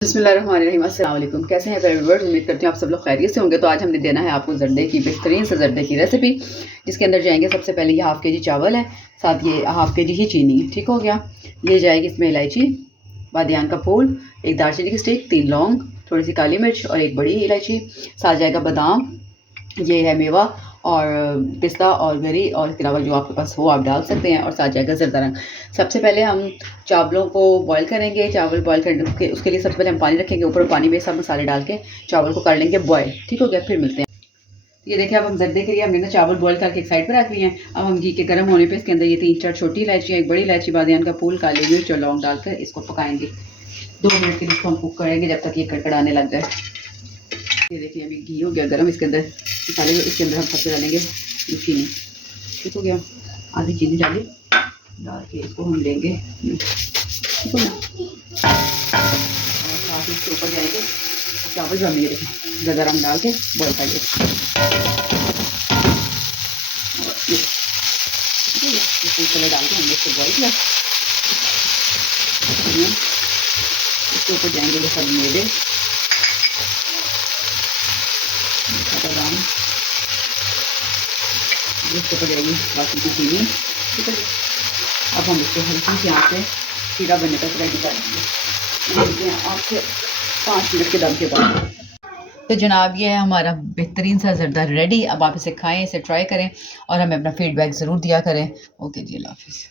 बिस्मिल्लाहिर्रहमानिर्रहीम, अस्सलाम वालेकुम। कैसे हैं व्यूअर्स? उम्मीद करती हूँ आप सब लोग खैरियत से होंगे। तो आज हमने देना है आपको जर्दे की बेहतरीन से जर्दे की रेसिपी, जिसके अंदर जाएंगे सबसे पहले ये हाफ़ के जी चावल है, साथ ये हाफ़ के जी ही चीनी है। ठीक हो गया। ये जाएगी इसमें इलायची, बादियान का फूल, एक दालचीनी की स्टिक, 3 लौंग, थोड़ी सी काली मिर्च और एक बड़ी इलायची। साथ जाएगा बादाम, ये है मेवा, और पिस्ता और गरी, और इसके अलावा जो आपके पास हो आप डाल सकते हैं। और साथ जाएगा ज़रदा रंग। सबसे पहले हम चावलों को बॉईल करेंगे। चावल बॉईल करने के उसके लिए सबसे पहले हम पानी रखेंगे ऊपर, पानी में सब मसाले डाल के चावल को कर लेंगे बॉईल। ठीक हो गया, फिर मिलते हैं। ये देखिए, अब हम जर्दे के लिए हमने ना चावल बॉईल करके एक साइड पर रख लिए हैं। अब हम घी के गर्म होने पे इसके अंदर ये 3-4 छोटी इलायचियाँ, एक बड़ी इलायची, बादियान का फूल, काली मिर्च और लौंग डालकर इसको पकाएंगे। 2 मिनट के लिए इसको हम कुक करेंगे जब तक ये कड़कड़ाने लग जाए। ये देखिए, अभी घी हो गया गर्म। इसके अंदर मसाले, इसके अंदर हम सबसे डालेंगे चीनी। ठीक हो गया, आधी चीनी डाल के इसको हम लेंगे। ठीक हो गया, और साथ ही इसके ऊपर जाएंगे चावल जो हमने देखें ज़्यादा रंग डाल के बॉयल कर लिया। ठीक है, ये फूड कलर डाल के हमने इसको बॉयल किया। इसके ऊपर जाएंगे ये सब मेवे, बादाम, इसके ऊपर जाएगी बाकी की चीनी। ठीक है, अब हम इसको हल्की सी आँच से शीरा बनने तक रेडी कर देंगे। आँच से 5 मिनट के दम के बाद। तो जनाब, ये है हमारा बेहतरीन सा ज़रदा रेडी। अब आप इसे खाएं, इसे ट्राई करें और हमें अपना फीडबैक ज़रूर दिया करें। ओके जी, अल्लाह हाफ़िज़।